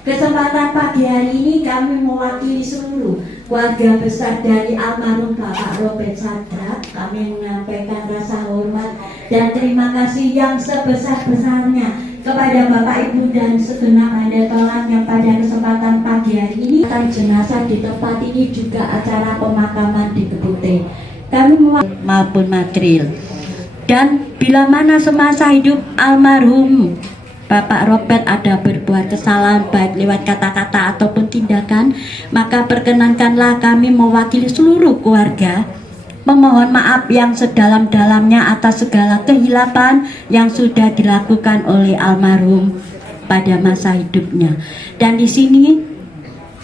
Kesempatan pagi hari ini kami mewakili seluruh keluarga besar dari almarhum Bapak Robert Sadrak. Kami menyampaikan rasa hormat dan terima kasih yang sebesar-besarnya kepada Bapak Ibu dan segenap handetolan yang pada kesempatan pagi hari ini jenazah di tempat ini juga acara pemakaman di Kebute. Kami maupun material. Dan bila mana semasa hidup almarhum Bapak Robert ada berbuat kesalahan baik lewat kata-kata ataupun tindakan, maka perkenankanlah kami mewakili seluruh keluarga memohon maaf yang sedalam-dalamnya atas segala kehilapan yang sudah dilakukan oleh almarhum pada masa hidupnya. Dan di sini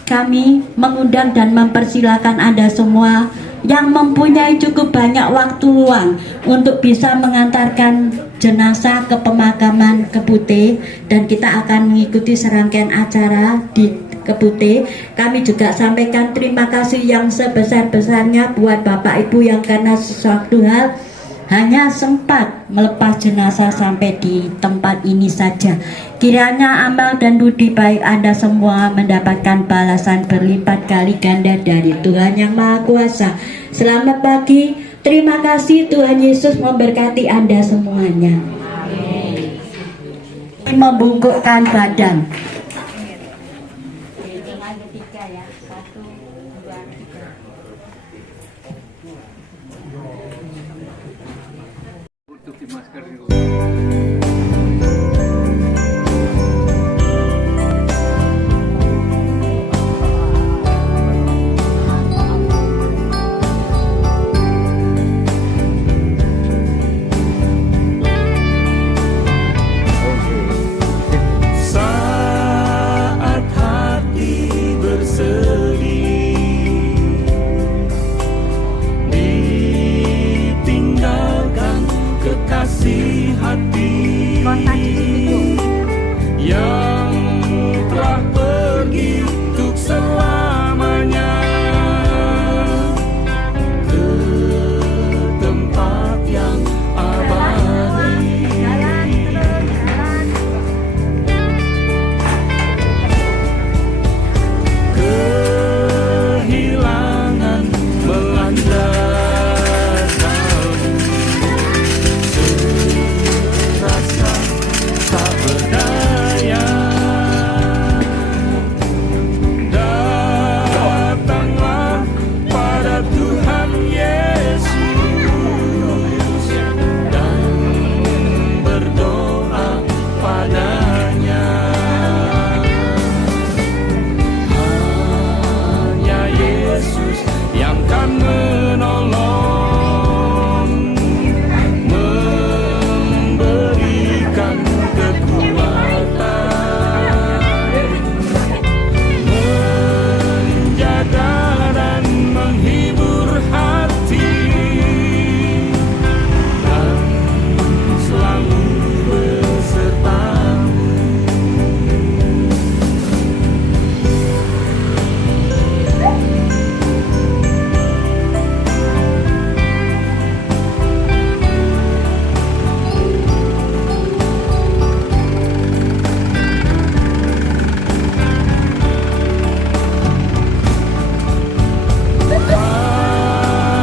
kami mengundang dan mempersilahkan Anda semua yang mempunyai cukup banyak waktu luang untuk bisa mengantarkan jenazah ke pemakaman Kebute, dan kita akan mengikuti serangkaian acara di Kebute. Kami juga sampaikan terima kasih yang sebesar-besarnya buat Bapak Ibu yang karena sesuatu hal hanya sempat melepas jenazah sampai di tempat ini saja. Kiranya amal dan budi baik Anda semua mendapatkan balasan berlipat kali ganda dari Tuhan Yang Maha Kuasa. Selamat pagi, terima kasih, Tuhan Yesus memberkati Anda semuanya. Amin. Membungkukkan badan. Masker dulu. Saat hati bersedih, ditinggalkan kekasih hati yang telah pergi untuk selamanya ke tempat yang abadi. Kehilangan melanda rasa tak berdaya. Datanglah pada Tuhan Yesus dan berdoa padanya. Hanya Yesus yang kan menolong, memberikan kekuatan, menjaga dan menghibur hati, dan selalu besertamu.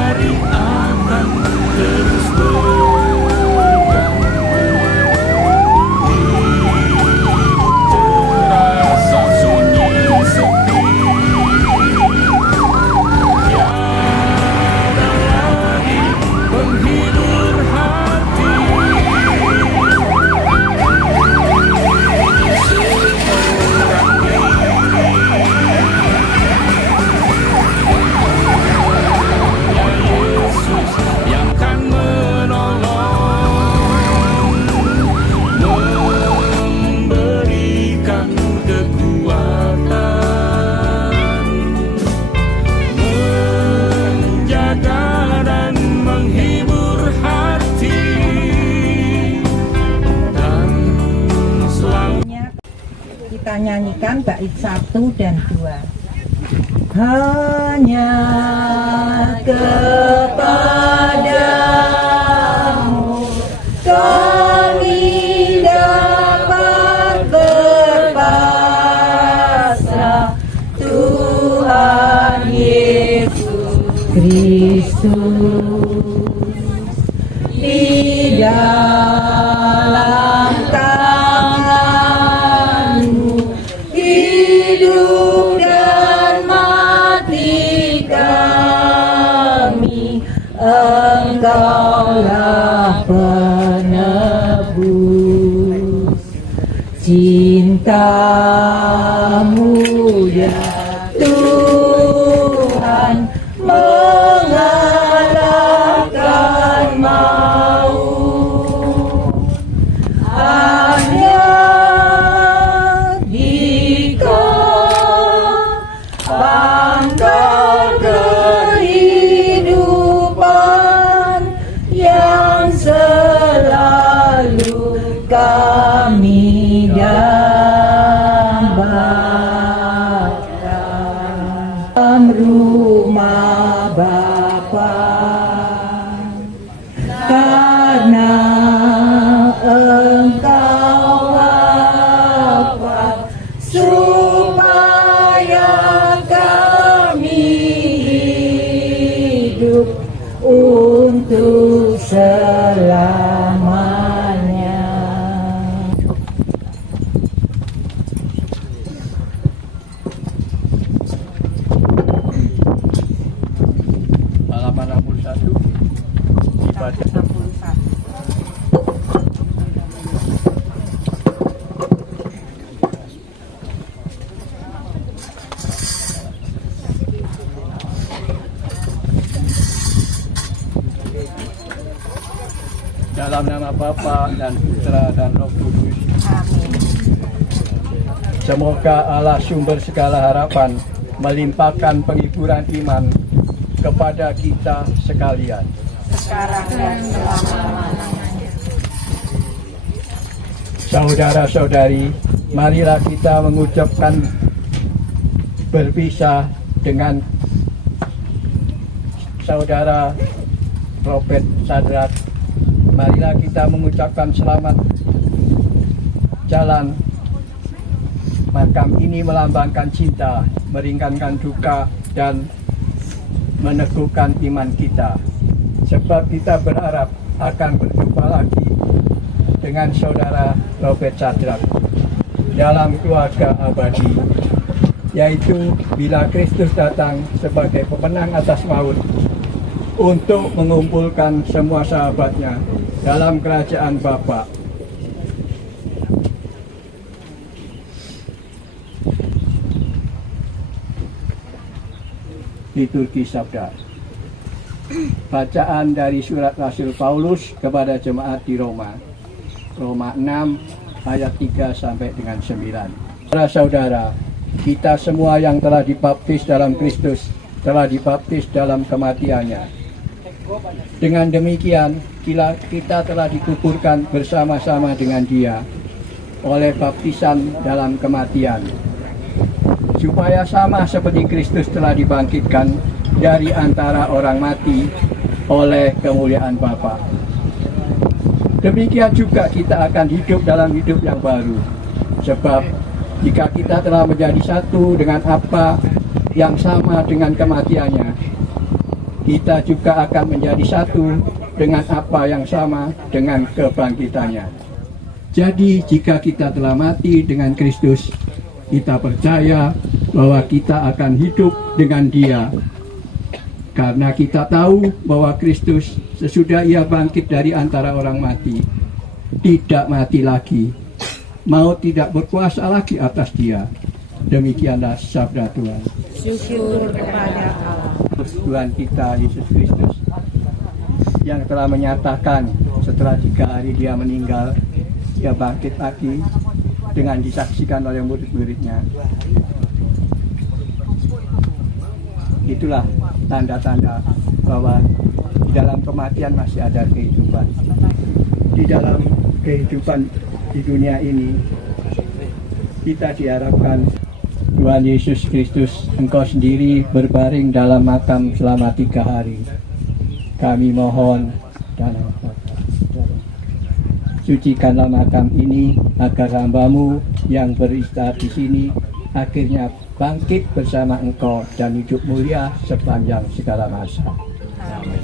Hari akan terus berganti, terasa sunyi sepi, tiada lagi penghibur hati. Yesus yang kan menolong, memberikan kekuatan, menjaga dan menghibur hati, dan selalu. Kita nyanyikan bait 1 dan 2. Hanya kepadamu kami dapat berbakti. di dalam tangan-Mu hidup dan mati kami, Engkaulah penebus. Cinta-Mu ya Tuhan mengalahkan maut. Hanya di Kau pangkal kehidupan yang selalu kami dambakan. Rumah Bapa, karena Engkau wafat supaya kami hidup untuk selamanya. Halaman 61 ibadah. Dalam nama Bapa dan Putra dan Roh Kudus. Semoga Allah sumber segala harapan melimpahkan penghiburan iman kepada kita sekalian. Sekarang dan selama-lamanya. Saudara-saudari, marilah kita mengucapkan berpisah dengan saudara Robert Sadrak. Marilah kita mengucapkan selamat jalan. Makam ini melambangkan cinta, meringankan duka, dan meneguhkan iman kita. Sebab kita berharap akan berjumpa lagi dengan saudara Robert Sadrak dalam keluarga abadi, yaitu bila Kristus datang sebagai pemenang atas maut untuk mengumpulkan semua sahabatnya dalam kerajaan Bapa. Liturgi Sabda. Bacaan dari surat Rasul Paulus kepada jemaat di Roma. Roma 6 ayat 3 sampai dengan 9. Saudara-saudara, kita semua yang telah dibaptis dalam Kristus telah dibaptis dalam kematiannya. Dengan demikian, kita telah dikuburkan bersama-sama dengan Dia oleh baptisan dalam kematian, supaya sama seperti Kristus telah dibangkitkan dari antara orang mati oleh kemuliaan Bapa. Demikian juga kita akan hidup dalam hidup yang baru. Sebab jika kita telah menjadi satu dengan apa yang sama dengan kematiannya, kita juga akan menjadi satu dengan apa yang sama dengan kebangkitannya. Jadi jika kita telah mati dengan Kristus, kita percaya bahwa kita akan hidup dengan Dia. Karena kita tahu bahwa Kristus sesudah Ia bangkit dari antara orang mati, tidak mati lagi. Maut tidak berkuasa lagi atas Dia. Demikianlah sabda Tuhan. Syukur kepada Allah. Tuhan kita Yesus Kristus yang telah menyatakan setelah 3 hari Dia meninggal, Dia bangkit lagi dengan disaksikan oleh murid-muridnya. Itulah tanda-tanda bahwa di dalam kematian masih ada kehidupan. Di dalam kehidupan di dunia ini, kita diharapkan Tuhan Yesus Kristus, Engkau sendiri berbaring dalam makam selama 3 hari. Kami mohon dan sucikanlah makam ini agar hamba-Mu yang beristirahat di sini akhirnya bangkit bersama Engkau dan hidup mulia sepanjang segala masa. Amin.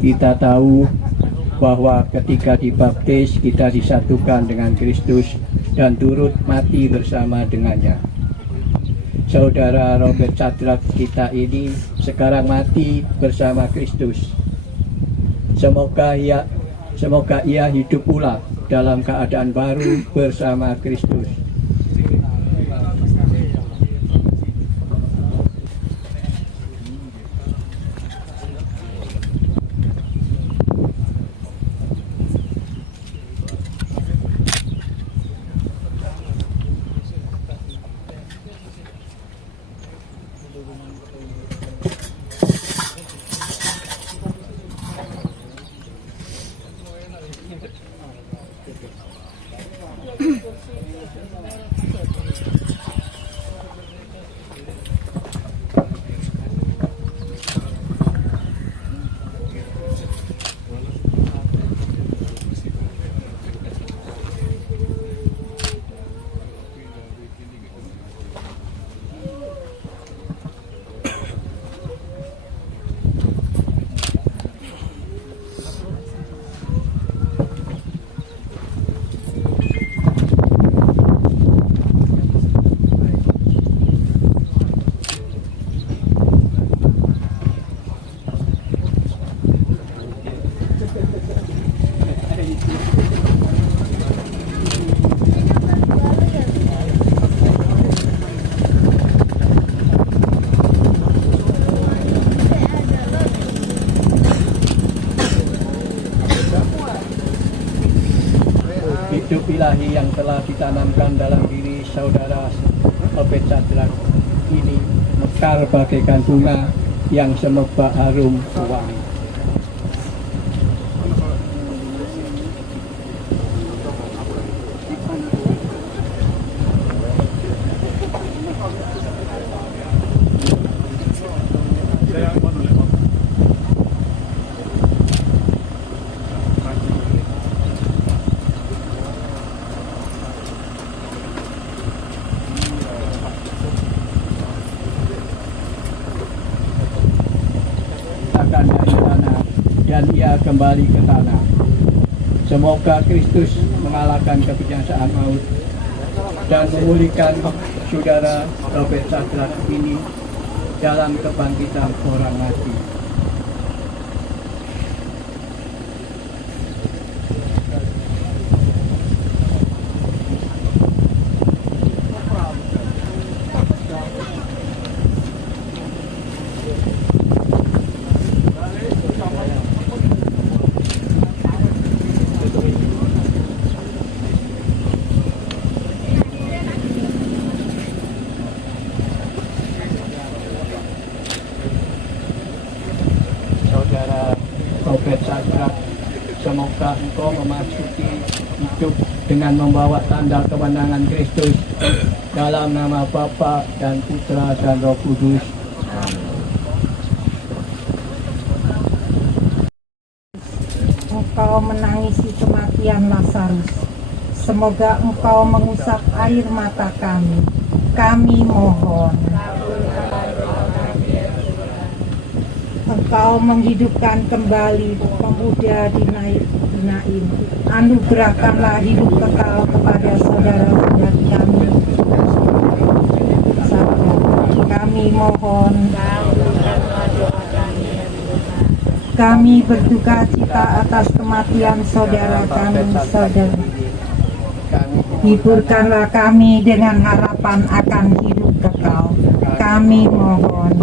Kita tahu bahwa ketika dibaptis kita disatukan dengan Kristus dan turut mati bersama dengannya. Saudara Robert Sadrak kita ini sekarang mati bersama Kristus. Semoga ia hidup pula dalam keadaan baru bersama Kristus. Hidup ilahi yang telah ditanamkan dalam diri saudara Robert Sadrak ini mekar bagaikan bunga yang semerbak harum wangi. Dari tanah dan ia kembali ke tanah. Semoga Kristus mengalahkan kebinasaan maut dan memulihkan saudara Robert Sadrak ini dalam kebangkitan orang mati. Saudara Robert Sadrak, semoga engkau memasuki hidup dengan membawa tanda kemenangan Kristus dalam nama Bapa dan Putra dan Roh Kudus. Engkau menangisi kematian Lazarus. Semoga engkau mengusap air mata kami. Kami mohon. Engkau menghidupkan kembali pemuda di Nain. Anugerahkanlah hidup kekal kepada saudara-saudari kami. Kami mohon. Kami berduka cita atas kematian saudara kami, saudara. Hiburkanlah kami dengan harapan akan hidup kekal. Kami mohon.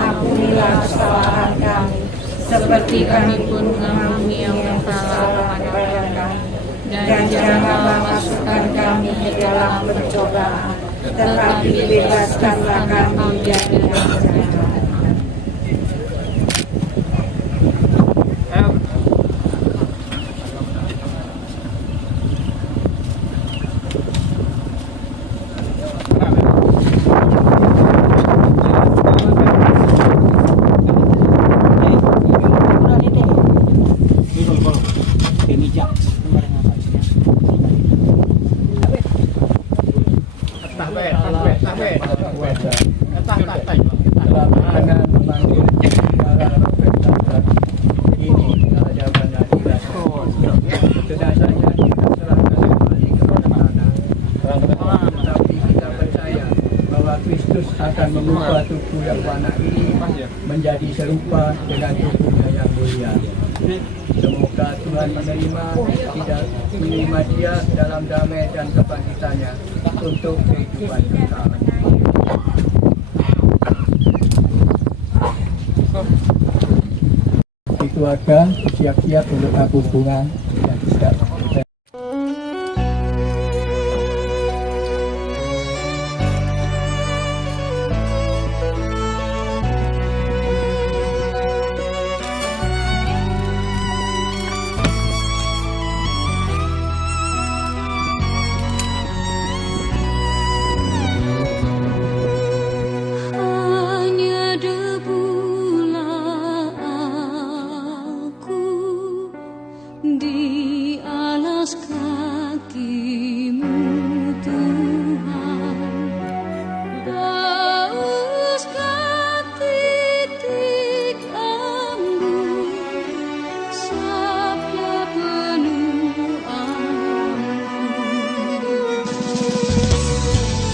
Ampunilah kesalahan kami, seperti kami pun mengampuni yang bersalah kepada kami. Dan janganlah masukkan kami ke dalam pencobaan, tetapi bebaskanlah kami dari yang jahat. Telah memanggil para Robert Sadrak ini kehadapan hadirat. Jenazahnya kita serahkan kembali kepada anak. Tetapi kita percaya bahwa Kristus akan mengubah tubuh yang fana ini menjadi serupa dengan tubuhnya yang mulia. Semoga Tuhan menerima dia dalam damai dan kebangkitannya untuk kehidupan kekal. Di keluarga siap-siap untuk tabur bunga dan tidak. Hanya debulah aku di alas kakimu Tuhan. Hauskan titik embun sabda penuh ampun.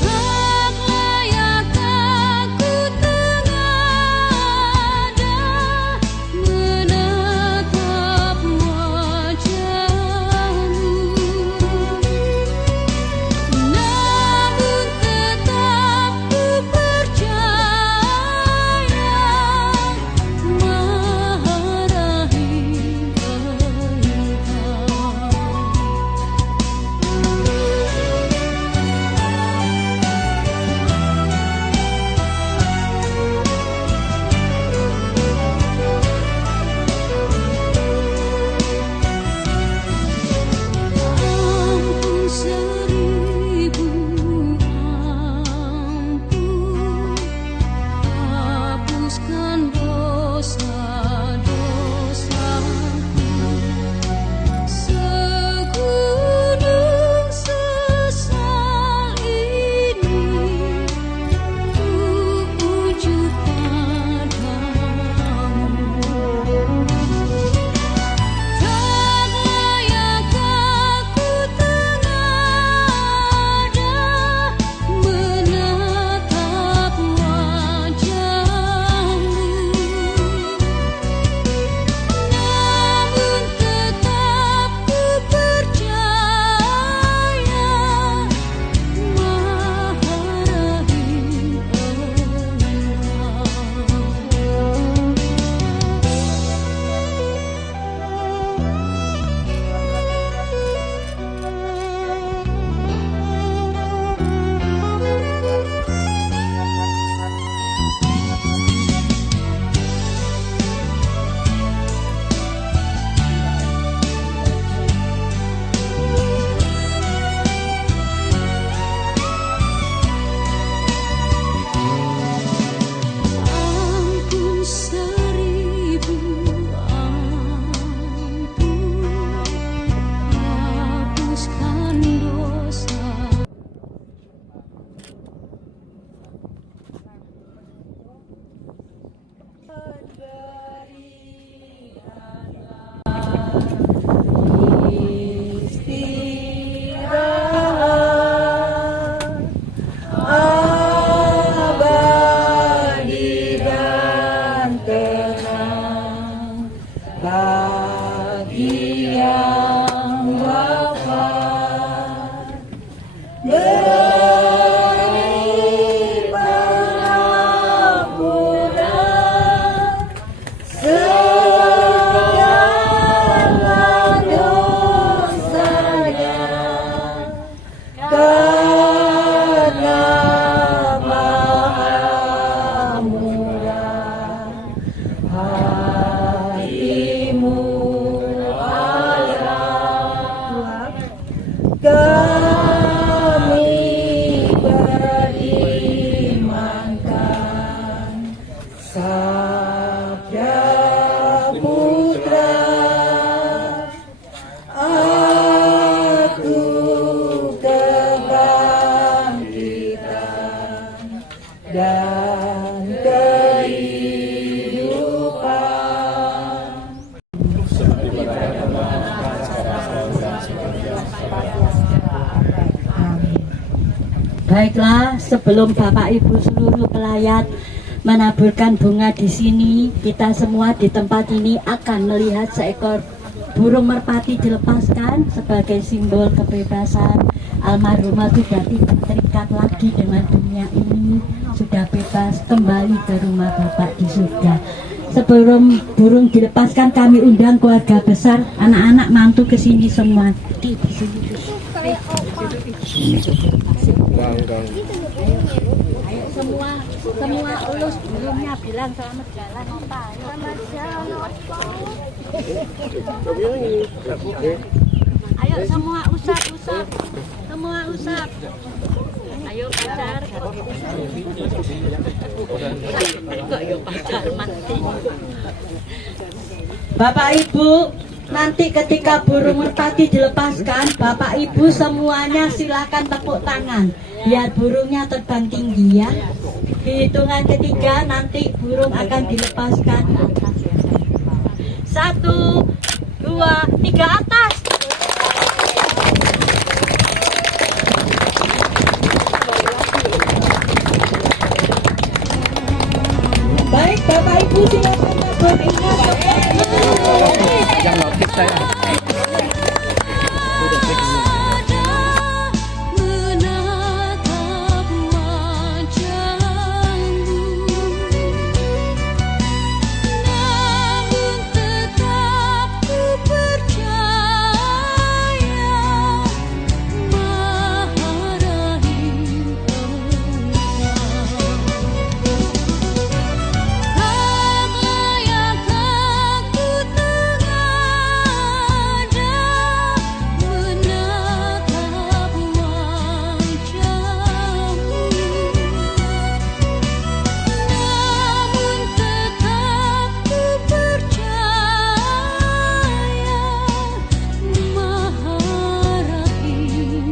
Tak layak aku tengada menatap wajahmu, namun tetap ku percaya Maha Rahim Ampun seribu ampun, hapuskan dosa-dosaku. Segunung sesal ini ku ujuk padamu. Tak layak aku tengada menatap wajahmu, namun tetap ku percaya Maha Rahim Ampun seribu ampun, hapuskan dosa. abadi dan tenang bagi yang wafat, beri pengampunan segala dosanya, karena Maha Murah hatimu Allah. Kami berimankan sabda putra, aku kebangkitan dan kehidupan. Baiklah, sebelum Bapak Ibu seluruh pelayat menaburkan bunga di sini, kita semua di tempat ini akan melihat seekor burung merpati dilepaskan sebagai simbol kebebasan. Almarhumah sudah tidak terikat lagi dengan dunia ini, sudah bebas kembali ke rumah Bapak di surga. Sebelum burung dilepaskan, kami undang keluarga besar, anak-anak, mantu ke sini semua. Di sini. Ayo semua ulus burungnya, bilang selamat jalan Opa. Selamat jalan Opa. Ayo semua usap. Semua usap. Ayo pacar. Kok yuk pacar mati. Bapak Ibu, nanti ketika burung merpati dilepaskan, Bapak Ibu semuanya silakan tepuk tangan biar burungnya terbang tinggi ya. Di hitungan ketiga nanti burung akan dilepaskan. 1, 2, 3 atas. Baik Bapak Ibu, silakan burungnya. Yang notif saya. menatap wajahmu, namun tetap ku percaya Maha Rahim tak layak aku mengada menatap wajahmu, namun tetap ku percaya Maha Rahim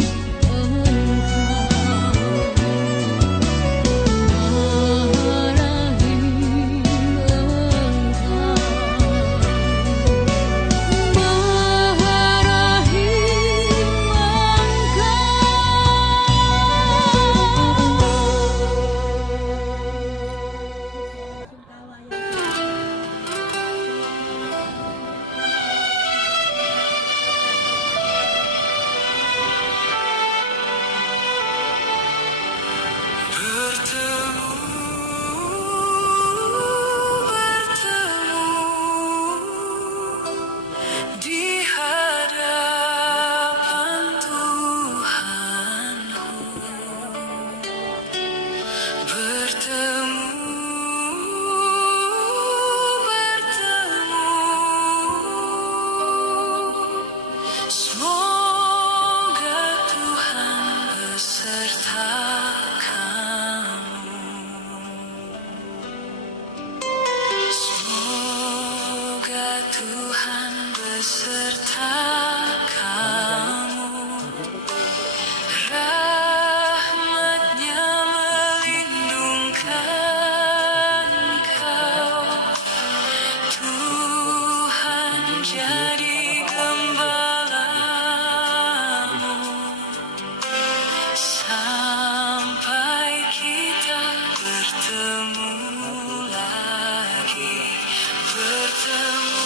di hadapan Tuhanku, bertemu. Semoga Tuhan beserta kamu. Semoga Tuhan beserta kamu. Rahmat-Nya melindungkan kau. Tuhan jadi gembalamu sampai kita bertemu lagi, bertemu.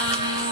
kamu